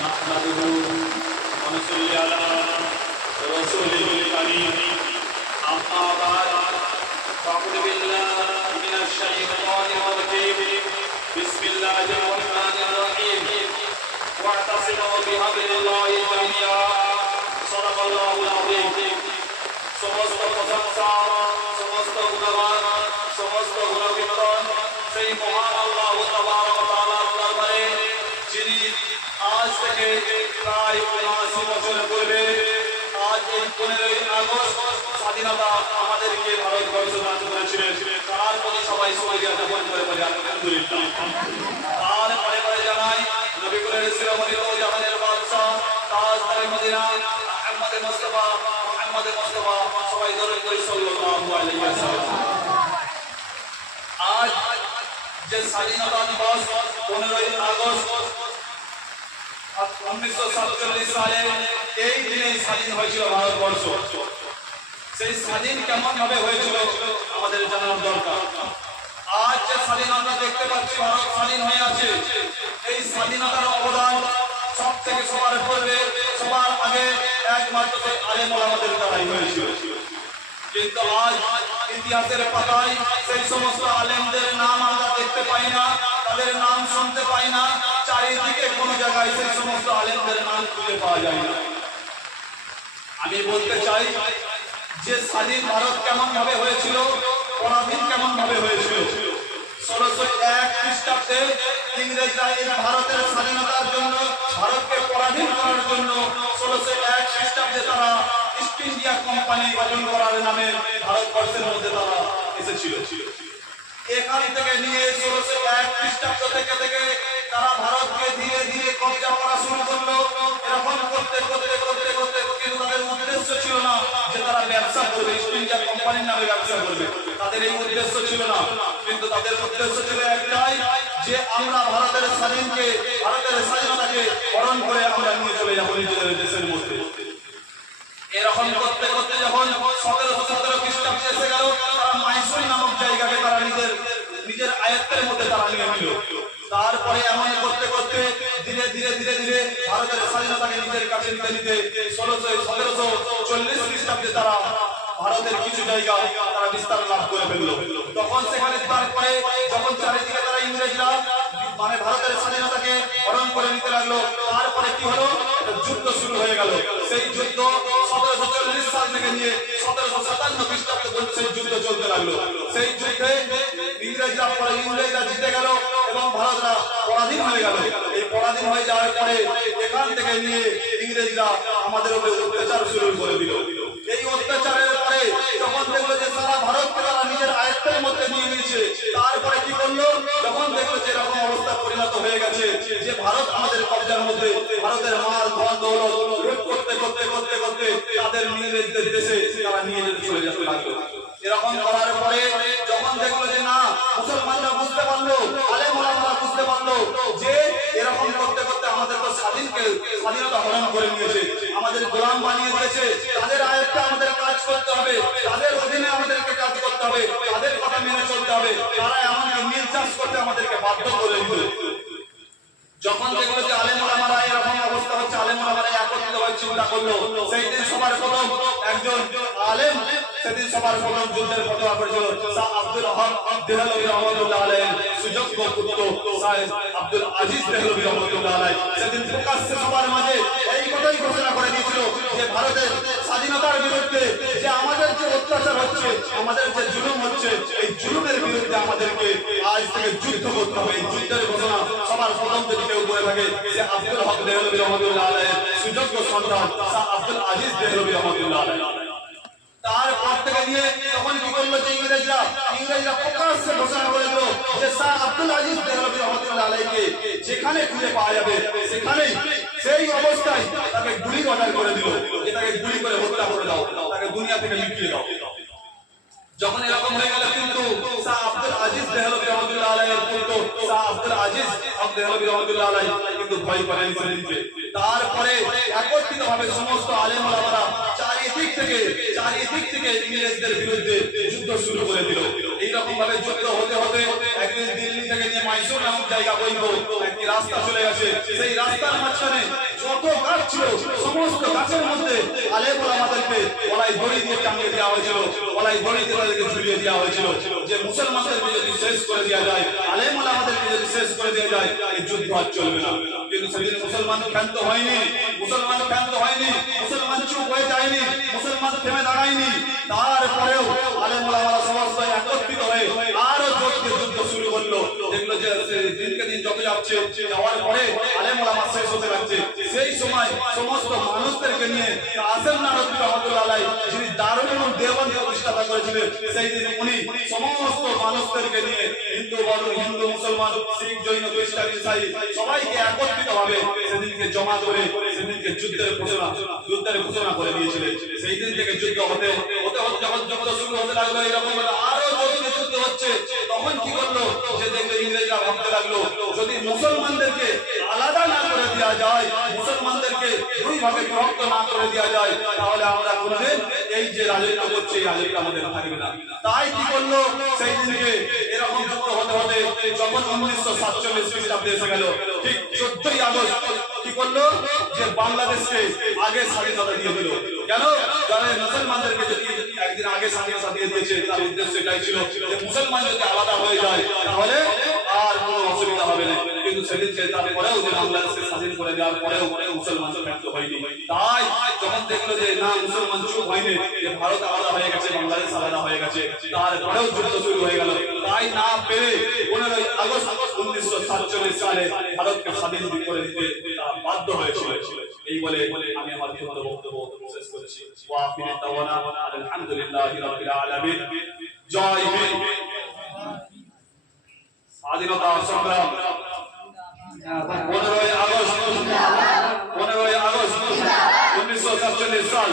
نحمده ونصلي على رسوله الكريم أما بعد فأعوذ بالله من الشيطان الرجيم بسم الله الرحمن الرحيم واعتصموا بحبل الله جميعا صدق الله العظيم সমস্ত প্রশংসা সমস্ত গুণগান সমস্ত গুণকীর্তন সেই মহান আল্লাহ তাবারক ওয়া তাআলার দরবারে যিনি আজ থেকে প্রায় ৭৯ বছর পূর্বে আজ এই ১৫ই আগস্ট স্বাধীনতা আমাদেরকে ভারতবর্ষ দান করেছিলেন। তার প্রতি সবাই শুকরিয়া জ্ঞাপন করে বলি আলহামদুলিল্লাহ। তারপরে পরে জানাই নবী কুলের শিরোমণি ও জাহানের বাদশা তাজদারে মদিনা মুহাম্মদ মুস্তাফা সবাই দরুদ পড়ি সাল্লাল্লাহু আলাইহি ওয়াসাল্লাম। আজ যে স্বাধীনতা দিবস 15ই আগস্ট 1947 সালে এই দিনে স্বাধীন হয়েছিল ভারতবর্ষ। সেই স্বাধীন কেমন ভাবে হয়েছিল আমাদের জানার দরকার। আজ যে স্বাধীনতা দেখতে পাচ্ছি ভারত স্বাধীন হয়ে আছে, এই স্বাধীনতার অবদান সব থেকে সবার পূর্বে সবার আগে একমাত্র সেই আলেম ওলামাদের দ্বারাই হয়েছিল। কিন্তু আজ ইতিহাসের পাতায় সেই সমস্ত আলেমদের নাম আমরা দেখতে পাই না, তাদের নাম শুনতে পাই না, চারিদিকে কোনো জায়গায় সেই সমস্ত আলেমদের নাম খুঁজে পাওয়া যায় না। আমি বলতে চাই যে স্বাধীন ভারত কেমন ভাবে হয়েছিল, পরাধীন কেমন ভাবে হয়েছিল। ১৬০১ খ্রিস্টাব্দে ইংরেজরা এই ভারতের স্বাধীনতার জন্য, ভারতকে পরাধীন করার জন্য ১৬০১ খ্রিস্টাব্দে তারা ইস্ট ইন্ডিয়া কোম্পানি গঠন করার নামে ভারতবর্ষের মধ্যে তারা এসেছিল। এখান থেকে নিয়ে ১৬০১ খ্রিস্টাব্দ থেকে তারা ভারতকে ধীরে ধীরে কবজা করা শুরু করলো। এরকম করতে করতে করতে করতে কিন্তু তাদের উদ্দেশ্য ছিল না যে তারা ব্যবসা করবে, ইস্ট ইন্ডিয়া কোম্পানির নামে ব্যবসা করবে, তাদের এই উদ্দেশ্য ছিল না। কিন্তু তাদের উদ্দেশ্য ছিল একটাই, যে আমরা ভারতের স্বাধীনতাকে হরণ করে আমরা নিয়ে চলে যাবো নিজেদের দেশের মধ্যে। এরকম করতে করতে যখন ১৭১৭ খ্রিস্টাব্দে এসে গেল, তারা মাইসুর নামক জায়গাকে তারা নিজের আয়ত্তের মধ্যে তারা নিয়ে নিল। তারপরে এমন করতে করতে ধীরে ধীরে ধীরে ধীরে ভারতের স্বাধীনতাকে নিজের কাছে নিতে নিতে ১৭৪০ খ্রিস্টাব্দে তারা ভারতের কিছু জায়গা তারা বিস্তার লাভ করে ফেললো। তখন সেখানে তারপরে যখন চারিদিকে তারা ইংরেজরা মানে ভারতের স্বাধীনতাকে হরণ করে নিতে লাগলো, তারপরে কি হলো, যুদ্ধ শুরু হয়ে গেল। সেই যুদ্ধ ১৭৪০ সাল থেকে নিয়ে ১৭৫৭ খ্রিস্টাব্দ পর্যন্ত সেই যুদ্ধ চলতে লাগলো। সেই যুদ্ধে ইংরেজরা জিতে গেল এবং ভারতরা পরাধীন হয়ে গেল। এই পরাধীন হয়ে যাওয়ার পরে এখান থেকে নিয়ে ইংরেজরা আমাদের উপরে অত্যাচার শুরু করে দিল। এই অত্যাচারের পরে যখন দেখলো যে সারা ভারতকে তারা নিজের আয়ত্তের মধ্যে নিয়ে নিয়েছে, তারপরে কি করলো, যখন দেখলো যে এরকম অবস্থা পরিণত হয়ে গেছে যে ভারত আমাদের কবজার মধ্যে, ভারতের মাল ধন দৌলত লুট করতে করতে করতে করতে তাদের নিজেদের দেশে তারা নিয়ে যেতে চলে যেতে লাগলো। এরকম করার পরে যখন দেখলো যে না, মুসলমানরা বুঝতে পারলো, আলেম ওলামারা বুঝতে পারলো যে এরকম করতে করতে আমাদের তো স্বাধীনতা হরণ করে নিয়েছে, আমাদের গোলাম বানিয়ে দিয়েছে, তাদের আয়ত্তে আমাদের কাজ করতে হবে, তাদের অধীনে আমাদেরকে কাজ করতে হবে, তাদের কথা মেনে চলতে হবে, তারা এমনকি মিল চাষ করতে আমাদেরকে বাধ্য করে দিল। যখন দেখলো যে আলেম ওলামারা এরকম অবস্থা হচ্ছে, আলেম ওলামারা একত্রিত হয়ে চিন্তা করলো, সেই দিন সবার প্রথম একজন আলেম সেদিন সবার প্রথম যুদ্ধের ফতোয়া করেছিল শাহ আব্দুল হক দেহলভী রহমাতুল্লাহ আলাইহি, সুযোগ্য পুত্র শাহ আব্দুল আজিজ দেহলভী রহমাতুল্লাহ আলাইহি। সেদিন প্রকাশ্যে সবার মাঝে এই কথাই ঘোষণা করে দিয়েছিল যে ভারতের স্বাধীনতার বিরুদ্ধে যে আমাদের যে অত্যাচার হচ্ছে, আমাদের যে জুলুম হচ্ছে, এই জুলুমের বিরুদ্ধে আমাদেরকে আজ থেকে যুদ্ধ করতে হবে। এই যুদ্ধের ঘোষণা সবার প্রথম যদি কেউ করে থাকে যে আব্দুল হক দেহলভী রহমাতুল্লাহ আলাইহি সুযোগ্য সন্তান শাহ আব্দুল আজিজ দেহলভী রহমাতুল্লাহ আলাইহি। তারপর থেকে নিয়ে তখন কি করলো যে ইংরেজরা প্রকাশ্যে ঘোষণা করে দিল যে শাহ আব্দুল আজিজ দেহলভী রহমাতুল্লাহ আলাইহিকে যেখানে খুঁজে পাওয়া যাবে সেখানেই সেই অবস্থায় তাকে গুলি অর্ডার করে দিল যে তাকে গুলি করে হত্যা করে দাও, তাকে দুনিয়া থেকে মিটিয়ে দাও। যখন এরকম হয়ে গেল, কিন্তু শাহ আব্দুল আজিজ দেহলভী রহমাতুল্লাহ আলাইহির পুত্র শাহ আব্দুল আজিজ দেহলভী রহমাতুল্লাহ আলাইহি কিন্তু ভয় করেন সেদিনকে। তারপরে একত্রিতভাবে সমস্ত আলেম ওলামারা চারিদিক থেকে ইংরেজদের বিরুদ্ধে যুদ্ধ শুরু করে দিল। এইরকম ভাবে যুদ্ধ হতে হতে একদিন দিল্লি থেকে নিয়ে মাইসুর নামক জায়গা বইব একটি রাস্তা চলে গেছে। সেই রাস্তার মাঝখানে ছিল সমস্ত গাছের মধ্যে আলেম ওলামাদেরকে গলায় দড়ি দিয়ে টাঙিয়ে দেওয়া হয়েছিল, গলায় দড়ি দিয়ে তাদেরকে ঝুলিয়ে দেওয়া হয়েছিল যে মুসলমানদেরকে যদি শেষ করে দেওয়া যায়, আলেম ওলামাদেরকে যদি শেষ করে দেওয়া যায়, এই যুদ্ধ আর চলবে না। কিন্তু সেদিন মুসলমান ক্ষান্ত হয়নি, মুসলমান ক্ষান্ত হয়নি, মুসলমান চুপ হয়ে যায়নি, মুসলমান থেমে দাঁড়ায়নি। তারপরেও আলেম ওলামারা সমস্ত একত্রিত হয়ে আরো জোরকে যুদ্ধ শুরু করলো। দেখলো যে দিনকে দিন যত যাচ্ছে, যাওয়ার পরে আলেম ওলামা শেষ হতে লাগছে। সেই সময় সমস্ত মানুষদেরকে নিয়ে কাসেম নানভী রহমাতুল্লাহ আলাইহি, যিনি দারুল উলুম দেওবন্দ প্রতিষ্ঠাতা করেছিলেন, সেই দিন উনি সমস্ত মানুষদেরকে নিয়ে হিন্দু বর্ণ, হিন্দু মুসলমান, শিখ, জৈন, খ্রিস্টান, ইসাই সবাইকে একত্রিত ভাবে সেদিনকে জমা করে সেদিনকে যুদ্ধের ঘোষণা করে দিয়েছিলেন। সেই দিন থেকে যুদ্ধ হতে হতে হতে যখন যুদ্ধ শুরু হতে লাগলো, এরকম আরো জোরে যুদ্ধ হচ্ছে, তখন কি করলো যে দেখলো ইংরেজরা ভাবতে লাগলো যদি মুসলমানদেরকে আলাদা না করে দেওয়া যায়, মুসলমানদেরকে দুই ভাগে বিভক্ত না করে দেওয়া যায়, তাহলে আমরা কোনদিন এই যে রাজত্ব করছে এই রাজত্ব আমাদের থাকবে না। তাই কি করলো সেই দিনকে এরকম যুদ্ধ হতে হতে যখন 1947 খ্রিস্টাব্দে এসে গেল, ঠিক 14ই আগস্ট কি করলো যে বাংলাদেশকে আগে স্বাধীনতা দিয়ে দিল। কেন? কারণ মুসলমানদেরকে যদি একদিন আগে স্বাধীনতা দিয়ে দিয়েছে, তার উদ্দেশ্য এটাই ছিল যে মুসলমান যদি আলাদা হয়ে যায় তাহলে আর কোনো অসুবিধা হবে না। কিন্তু সেদিনকে তারপরেও যে বাংলাদেশকে স্বাধীন করে দেওয়ার পরেও মুসলমান ব্যর্থ হয়নি। তাই যখন দেখলো যে না মুসলমান চুপ হয়নি, যে ভারত আলাদা হয়ে গেছে, বাংলাদেশ আলাদা হয়ে গেছে, তারপরেও যুদ্ধ শুরু হয়ে গেল। তাই না পেরে 15ই আগস্ট 1947 সালে ভারতকে স্বাধীন করে দিতে বাধ্য হয়েছিল। এই বলে আমি আমার বক্তব্য শেষ করছি। ওয়া আখিরু দাওয়ানা আলহামদুলিল্লাহি রাব্বিল আলামিন। জয় হিন্দ। স্বাধীনতা সংগ্রাম 15ই আগস্ট 1947 সাল